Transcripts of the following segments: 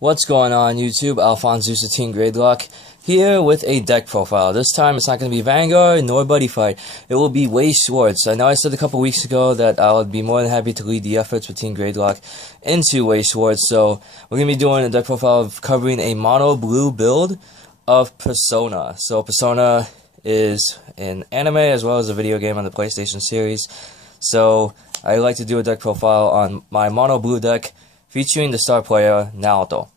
What's going on YouTube? AlphonZeus of Team Gradelock here with a deck profile. This time it's not going to be Vanguard nor Buddy Fight. It will be Weiss Schwarz. I know I said a couple weeks ago that I would be more than happy to lead the efforts with Team Gradelock into Weiss Schwarz. So we're going to be doing a deck profile of covering a mono blue build of Persona. So Persona is an anime as well as a video game on the PlayStation series. So I like to do a deck profile on my mono blue deck featuring the star player Naoto.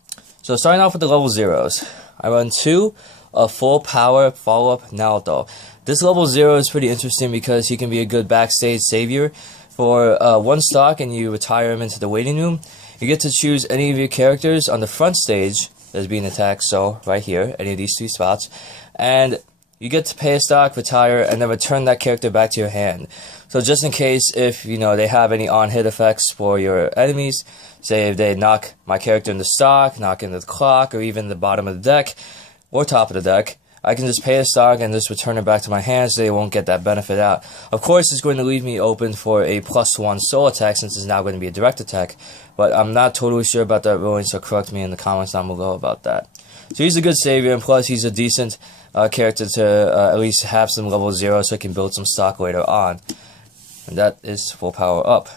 So starting off with the level 0s, I run 2 of full power follow-up Naoto. This level 0 is pretty interesting because he can be a good backstage savior. For 1 stock and you retire him into the waiting room, you get to choose any of your characters on the front stage that's being attacked, so right here, any of these 3 spots, and you get to pay a stock, retire, and then return that character back to your hand. So just in case if they have any on-hit effects for your enemies, say if they knock my character in the stock, knock into the clock, or even the bottom of the deck, or top of the deck, I can just pay a stock and just return it back to my hand so they won't get that benefit out. Of course, it's going to leave me open for a +1 soul attack since it's now going to be a direct attack, but I'm not totally sure about that ruling, so correct me in the comments down below about that. So he's a good savior, and plus he's a decent character to at least have some level 0 so I can build some stock later on. And that is full power up.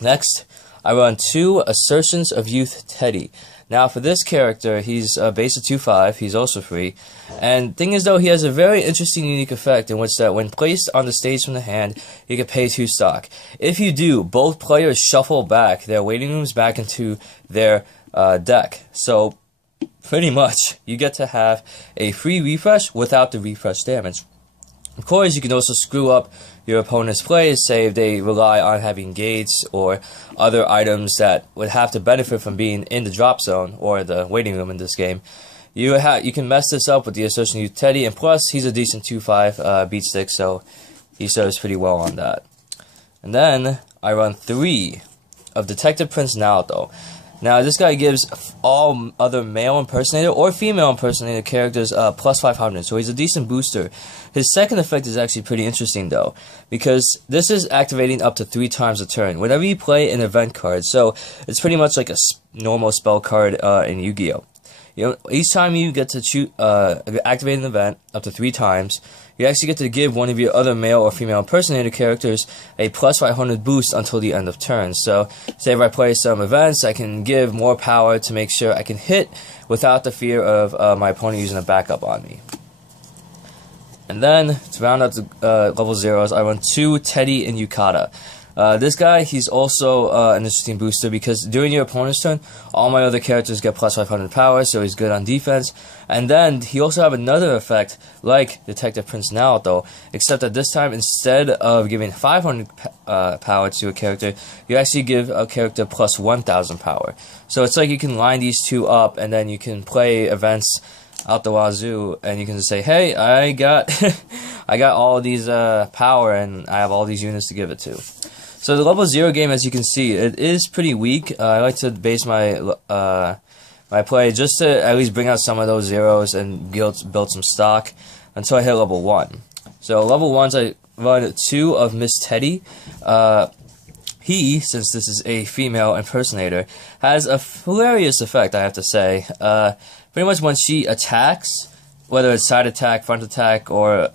Next, I run 2 Assertions of Youth Teddy. Now for this character, he's base of 2/5, he's also free. And thing is though, he has a very interesting unique effect in which that when placed on the stage from the hand, you can pay 2 stock. If you do, both players shuffle back their waiting rooms back into their deck. So pretty much, you get to have a free refresh without the refresh damage. Of course, you can also screw up your opponent's plays, say if they rely on having gates or other items that would have to benefit from being in the drop zone or the waiting room in this game. You can mess this up with the Assertion Youth Teddy, and plus he's a decent 2/5 beat stick, so he serves pretty well on that. And then I run 3 of Detective Prince Naoto. Now, this guy gives all other male impersonator or female impersonator characters +500, so he's a decent booster. His second effect is actually pretty interesting, though, because this is activating up to 3 times a turn whenever you play an event card, so it's pretty much like a normal spell card in Yu-Gi-Oh! Each time you get to activate an event up to 3 times, you actually get to give one of your other male or female impersonator characters a +500 boost until the end of turn. So, say if I play some events, I can give more power to make sure I can hit without the fear of my opponent using a backup on me. And then, to round out the level 0s, I run 2 Teddy and Yukata. This guy, he's also an interesting booster because during your opponent's turn, all my other characters get +500 power, so he's good on defense. And then, he also have another effect, like Detective Prince Naoto, except that this time, instead of giving 500 power to a character, you actually give a character +1000 power. So it's like you can line these 2 up, and then you can play events out the wazoo, and you can just say, hey, I got I got all these power, and I have all these units to give it to. So the level 0 game, as you can see, it is pretty weak. I like to base my my play just to at least bring out some of those 0s and build some stock until I hit level 1. So level 1s, I run 2 of Miss Teddy. He, since this is a female impersonator, has a hilarious effect, I have to say. Pretty much when she attacks, whether it's side attack, front attack, or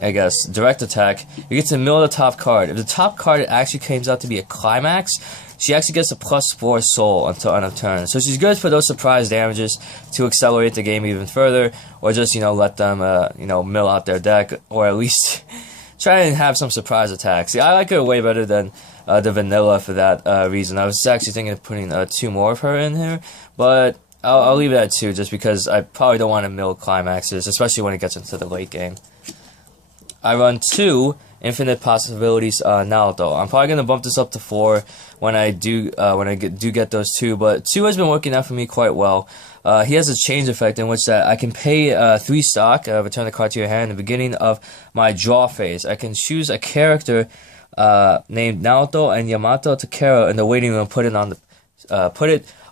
I guess direct attack, you get to mill the top card. If the top card actually comes out to be a climax, she actually gets a +4 soul until end of turn. So she's good for those surprise damages to accelerate the game even further, or just let them mill out their deck, or at least try and have some surprise attacks. See, I like her way better than the vanilla for that reason. I was actually thinking of putting 2 more of her in here, but I'll leave it at 2 just because I probably don't want to mill climaxes, especially when it gets into the late game. I run 2 Infinite Possibilities Naoto. I'm probably gonna bump this up to 4 when I do get those 2, but 2 has been working out for me quite well. He has a change effect in which that I can pay 3 stock, return the card to your hand in the beginning of my draw phase. I can choose a character named Naoto and Yamato Takero in the waiting room, put it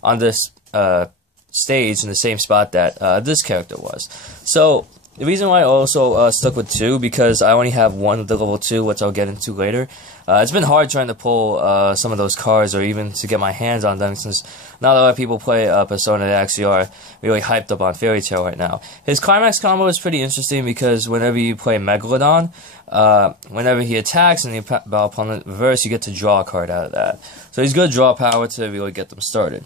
on this stage in the same spot that this character was. So the reason why I also stuck with 2, because I only have one of the level 2, which I'll get into later. It's been hard trying to pull some of those cards, or even to get my hands on them, since not a lot of people play Persona that actually are really hyped up on Fairy Tail right now. His climax combo is pretty interesting, because whenever you play Megalodon, whenever he attacks and the battle opponent reverse, you get to draw a card out of that. So he's good draw power to really get them started.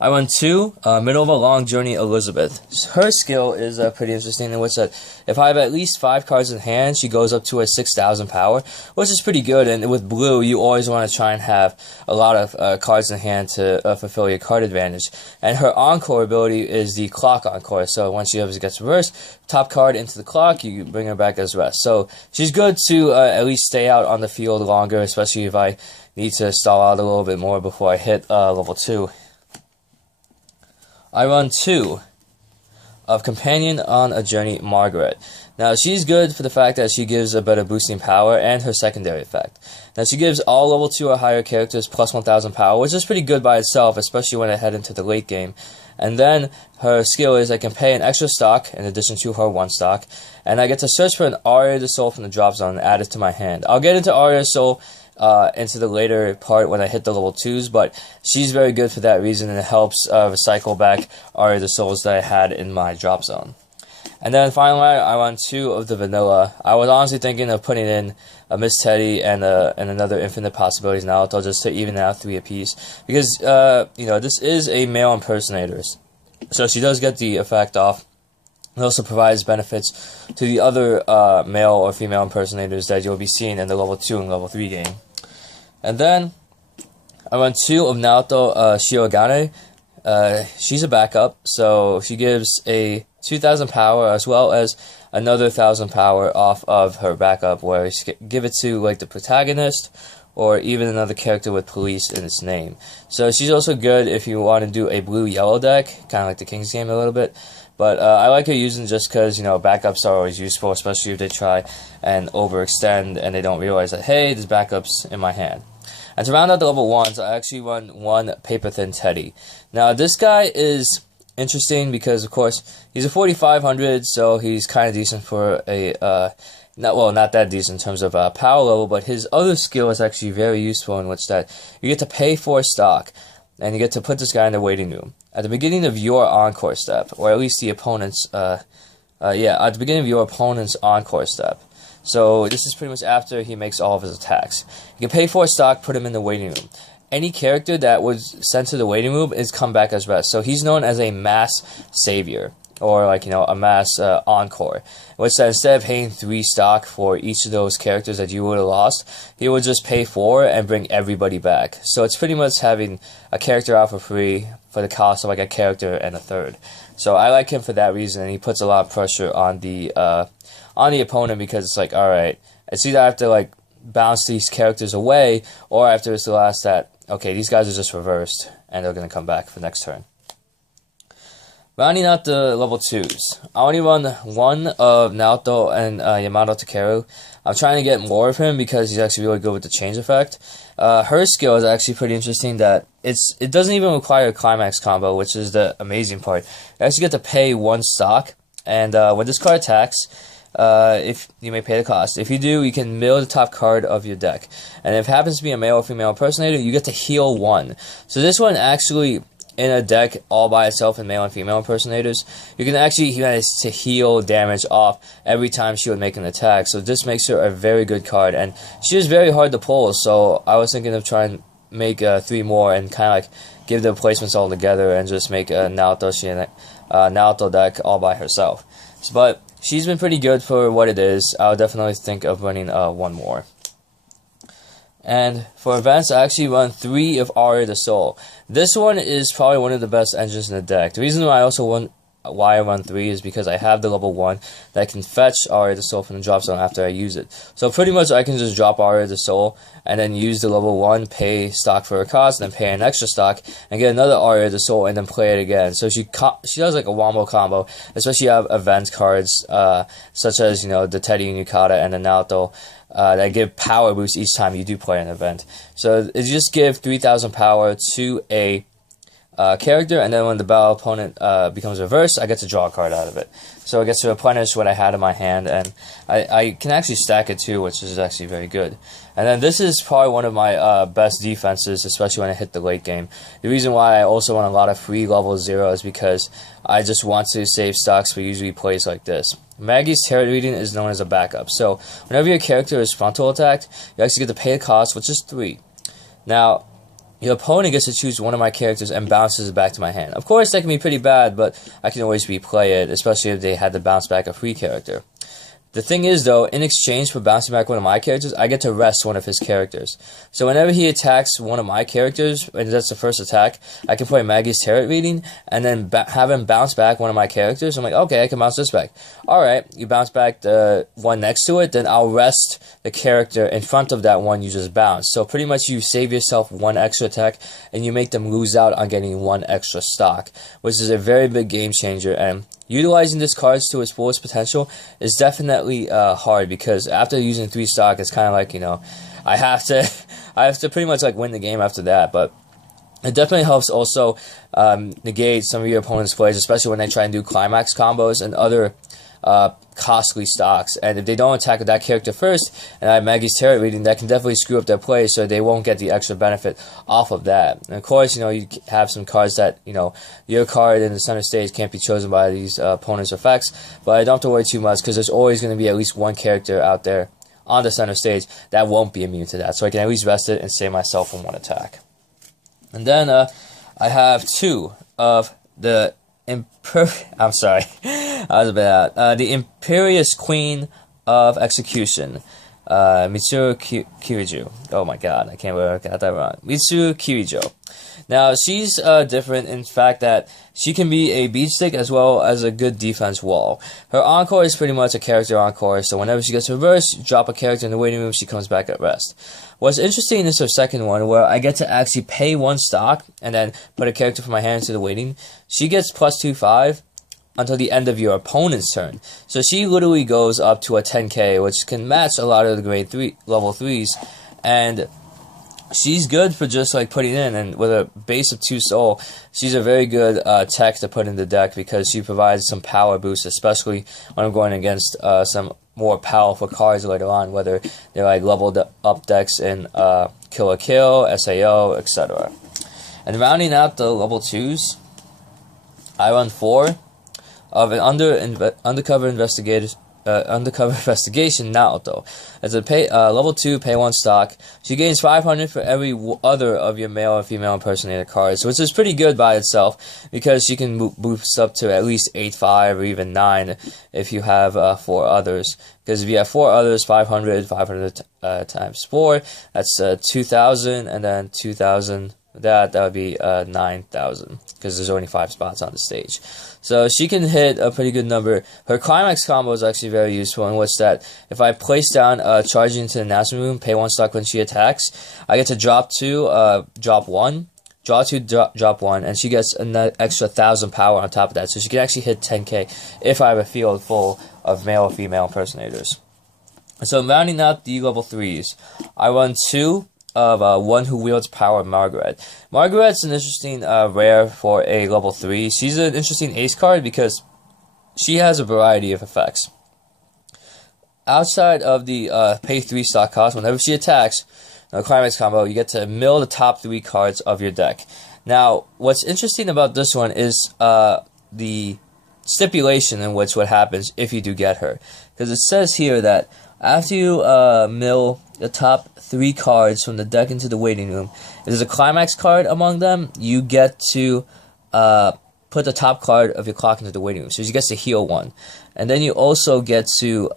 I run 2, Middle of a Long Journey, Elizabeth. Her skill is pretty interesting, in which that if I have at least 5 cards in hand, she goes up to a 6,000 power, which is pretty good. And with blue, you always want to try and have a lot of cards in hand to fulfill your card advantage. And her Encore ability is the Clock Encore, so once she gets reversed, top card into the clock, you bring her back as rest. So she's good to at least stay out on the field longer, especially if I need to stall out a little bit more before I hit level 2. I run 2 of Companion on a Journey, Margaret. Now, she's good for the fact that she gives a better boosting power and her secondary effect. Now, she gives all level 2 or higher characters plus 1,000 power, which is pretty good by itself, especially when I head into the late game. And then her skill is I can pay an extra stock in addition to her 1 stock, and I get to search for an Aria of the Soul from the drop zone and add it to my hand. I'll get into Aria of the Soul into the later part when I hit the level 2s, but she's very good for that reason, and it helps recycle back Aria of the Souls that I had in my drop zone. And then finally, I run 2 of the vanilla. I was honestly thinking of putting in a Miss Teddy and another Infinite Possibilities Naoto just to even out 3 apiece, because this is a male impersonator, so she does get the effect off. It also provides benefits to the other male or female impersonators that you'll be seeing in the level 2 and level 3 game. And then I run 2 of Naoto Shirogane. She's a backup, so she gives a 2,000 power as well as another 1,000 power off of her backup, where you give it to like the protagonist or even another character with police in its name. So she's also good if you want to do a blue-yellow deck, kind of like the King's game a little bit. But I like her using just because, backups are always useful, especially if they try and overextend and they don't realize that, hey, there's backups in my hand. And to round out the level 1s, I actually run 1 Paper Thin Teddy. Now, this guy is interesting because, of course, he's a 4,500, so he's kind of decent for a, not that decent in terms of power level, but his other skill is actually very useful, in which that you get to pay for stock, and you get to put this guy in the waiting room. At the beginning of your Encore step, or at least the opponent's, at the beginning of your opponent's Encore step. So this is pretty much after he makes all of his attacks. You can pay for stock, put him in the waiting room. Any character that was sent to the waiting room is come back as rest. So he's known as a mass savior, or a mass encore, which that instead of paying 3 stock for each of those characters that you would have lost, he would just pay 4 and bring everybody back. So it's pretty much having a character out for free for the cost of like a character and a third. So I like him for that reason, and he puts a lot of pressure on the opponent, because it's like, alright, it's either I have to like bounce these characters away, or after it's the last that, okay, these guys are just reversed and they're going to come back for next turn. Rounding out the level 2s, I only run 1 of Naoto and Yamato Takeru. I'm trying to get more of him because he's actually really good with the change effect. Her skill is actually pretty interesting, that it doesn't even require a climax combo, which is the amazing part. You actually get to pay 1 stock, and when this card attacks, if you may pay the cost. If you do, you can mill the top card of your deck. And if it happens to be a male or female impersonator, you get to heal 1. So this one actually, in a deck all by itself in male and female impersonators, you can actually manage to heal damage off every time she would make an attack. So this makes her a very good card, and she is very hard to pull, so I was thinking of trying to make 3 more and kind of like give the replacements all together and just make a Naoto deck all by herself. But she's been pretty good for what it is. I would definitely think of running 1 more. And for events, I actually run 3 of Aria the Soul. This one is probably one of the best engines in the deck. The reason why I run 3 is because I have the level 1 that can fetch Aria the Soul from the drop zone after I use it. So pretty much I can just drop Aria the Soul and then use the level 1, pay stock for her cost, then pay an extra stock, and get another Aria the Soul, and then play it again. So she does like a wombo combo, especially you have event cards, such as, the Teddy and Yukata and the Naoto, that give power boost each time you do play an event. So you just give 3,000 power to a character, and then when the battle opponent becomes reversed, I get to draw a card out of it. So it gets to replenish what I had in my hand, and I can actually stack it too, which is actually very good. And then this is probably one of my best defenses, especially when I hit the late game. The reason why I also want a lot of free level 0 is because I just want to save stocks for usually plays like this. Maggie's tarot reading is known as a backup, so whenever your character is frontal attacked, you actually get to pay the cost, which is 3. Now, your opponent gets to choose one of my characters and bounces it back to my hand. Of course, that can be pretty bad, but I can always replay it, especially if they had to bounce back a free character. The thing is, though, in exchange for bouncing back one of my characters, I get to rest one of his characters. So whenever he attacks one of my characters, and that's the first attack, I can play Maggie's Tarot Reading, and then have him bounce back one of my characters. I'm like, okay, I can bounce this back. Alright, you bounce back the one next to it, then I'll rest the character in front of that one you just bounced. So pretty much you save yourself one extra attack, and you make them lose out on getting one extra stock, which is a very big game changer, and utilizing this card to its fullest potential is definitely hard, because after using 3 stock, it's kind of like, you know, I have to pretty much like win the game after that. But it definitely helps also negate some of your opponent's plays, especially when they try and do climax combos and other costly stocks. And if they don't attack with that character first, and I have Maggie's Tarot Reading, that can definitely screw up their play, so they won't get the extra benefit off of that. And of course, you know, you have some cards that, you know, your card in the center stage can't be chosen by these opponent's effects, but I don't have to worry too much, because there's always going to be at least one character out there on the center stage that won't be immune to that, so I can at least rest it and save myself from one attack. And then I have 2 of the I'm sorry, I was a bit out. The Imperious Queen of Execution, Mitsuru Kirijo. Oh my god, I can't believe I got that wrong. Mitsuru Kirijo. Now, she's different in fact that she can be a beat stick as well as a good defense wall. Her encore is pretty much a character encore, so whenever she gets reversed, you drop a character in the waiting room, she comes back at rest. What's interesting is her second one, where I get to actually pay 1 stock and then put a character from my hand into the waiting. She gets plus 2/5 until the end of your opponent's turn. So she literally goes up to a 10k, which can match a lot of the grade 3 level 3s, and she's good for just like putting in, and with a base of 2 soul, she's a very good tech to put in the deck, because she provides some power boost, especially when I'm going against some more powerful cards later on, whether they're like leveled up decks in Kill la Kill, SAO, etc. And rounding out the level 2s, I run 4 of an undercover investigation Naoto. As a level 2, pay 1 stock. She gains 500 for every other of your male and female impersonator cards, which is pretty good by itself, because she can boost up to at least 8/5 or even 9 if you have 4 others. Because if you have 4 others, 500 times 4, that's 2,000, and then 2,000. That would be 9,000, because there's only 5 spots on the stage. So she can hit a pretty good number. Her climax combo is actually very useful, in which that if I place down charging into the announcement room, pay 1 stock when she attacks, I get to drop 2, drop 1, draw 2, drop 1, and she gets an extra 1,000 power on top of that. So she can actually hit 10k if I have a field full of male or female impersonators. So rounding out the level 3s, I run 2 of One Who Wields Power, Margaret. Margaret's an interesting rare for a level 3. She's an interesting ace card because she has a variety of effects. Outside of the pay 3 stock cost, whenever she attacks, climax combo, you get to mill the top 3 cards of your deck. Now, what's interesting about this one is the stipulation in which what happens if you do get her. Because it says here that after you mill the top 3 cards from the deck into the waiting room, if there's a climax card among them, you get to put the top card of your clock into the waiting room. So you get to heal 1. And then you also get to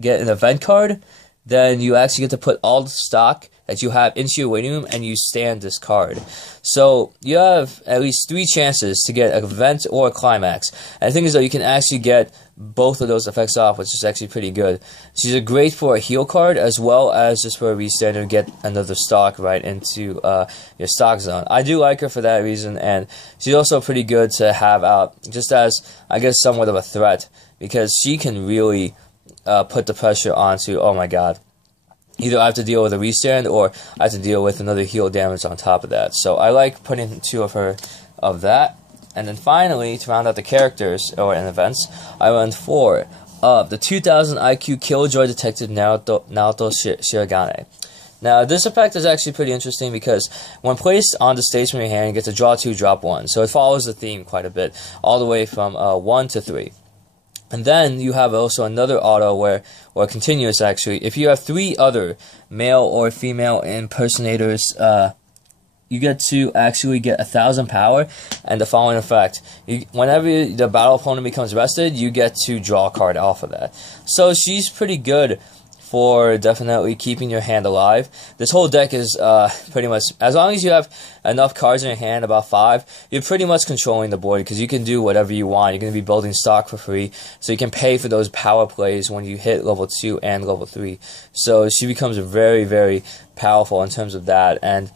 get an event card. Then you actually get to put all the stock that you have into your waiting room, and you stand this card. So you have at least 3 chances to get an event or a climax. And the thing is, though, you can actually get both of those effects off, which is actually pretty good. She's a great for a heal card, as well as just for a restand and get another stock right into your stock zone. I do like her for that reason, and she's also pretty good to have out, just as, I guess, somewhat of a threat, because she can really put the pressure onto, oh my god, either I have to deal with a restand, or I have to deal with another heal damage on top of that. So I like putting 2 of her of that. And then finally, to round out the characters and events, I run 4 of the 2000 IQ Killjoy Detective Naoto Shirogane. Now, this effect is actually pretty interesting because when placed on the stage from your hand, you get to draw 2, drop 1. So it follows the theme quite a bit, all the way from 1 to 3. And then you have also another auto or continuous actually. If you have 3 other male or female impersonators, you get to actually get 1,000 power, and the following effect. Whenever the battle opponent becomes rested, you get to draw a card off of that. So she's pretty good for definitely keeping your hand alive. This whole deck is pretty much, as long as you have enough cards in your hand, about 5, you're pretty much controlling the board because you can do whatever you want. You're going to be building stock for free, so you can pay for those power plays when you hit level 2 and level 3. So she becomes very, very powerful in terms of that. And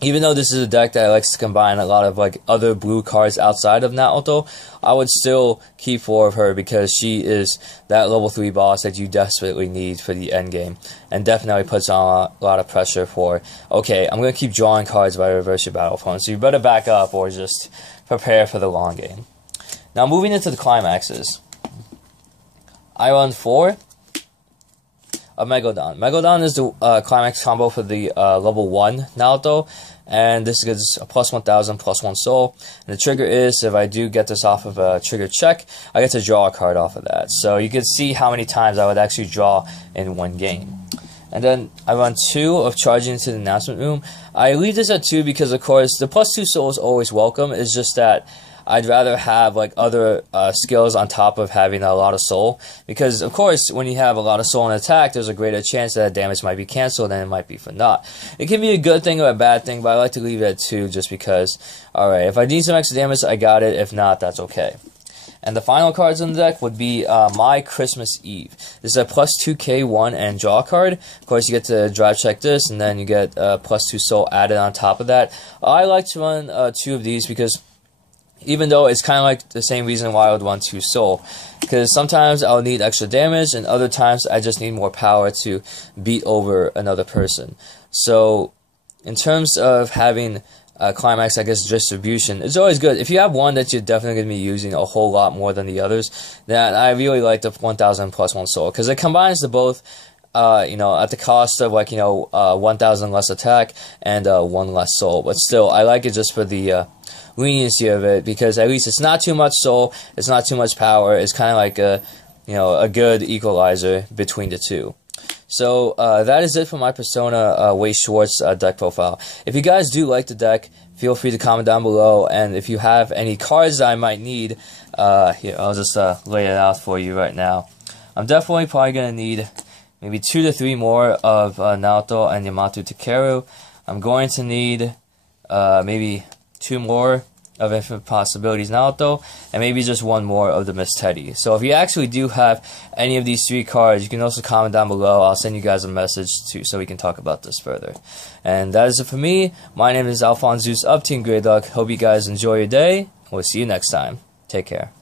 even though this is a deck that likes to combine a lot of like other blue cards outside of Naoto, I would still keep 4 of her because she is that level 3 boss that you desperately need for the end game, and definitely puts on a lot of pressure for, okay, I'm going to keep drawing cards by reverse your battle opponent, so you better back up or just prepare for the long game. Now moving into the climaxes, I run 4 of Megalodon. Megalodon is the climax combo for the level 1 Naoto, and this gets a plus 1,000, plus 1 soul. And the trigger is, if I do get this off of a trigger check, I get to draw a card off of that. So you can see how many times I would actually draw in one game. And then I run 2 of Charging into the Announcement Room. I leave this at 2 because, of course, the plus 2 soul is always welcome. It's just that I'd rather have like other skills on top of having a lot of soul, because of course when you have a lot of soul in attack, there's a greater chance that damage might be cancelled than it might be for not. It can be a good thing or a bad thing, but I like to leave it at 2 just because, alright, if I need some extra damage, I got it. If not, that's okay. And the final cards in the deck would be My Christmas Eve. This is a plus 2k1 and draw card. Of course, you get to drive check this, and then you get plus 2 soul added on top of that. I like to run 2 of these because, even though it's kind of like the same reason why I would want 2 soul, because sometimes I'll need extra damage, and other times I just need more power to beat over another person. So in terms of having climax, I guess, distribution, it's always good. If you have one that you're definitely going to be using a whole lot more than the others, then I really like the 1,000 plus 1 soul, because it combines the both, at the cost of 1,000 less attack and 1 less soul. But still, I like it just for the leniency of it, because at least it's not too much soul, it's not too much power. It's kind of like a good equalizer between the two. So that is it for my Persona Weiss Schwarz deck profile. If you guys do like the deck, feel free to comment down below, and if you have any cards that I might need, here, I'll just lay it out for you right now. I'm definitely probably going to need maybe 2 to 3 more of Naoto and Yamato Takeru. I'm going to need maybe 2 more of Infinite Possibilities Naoto, and maybe just 1 more of the Miss Teddy. So if you actually do have any of these 3 cards, you can also comment down below. I'll send you guys a message too, so we can talk about this further. And that is it for me. My name is AlphonZeus of Team Gradelock. Hope you guys enjoy your day. We'll see you next time. Take care.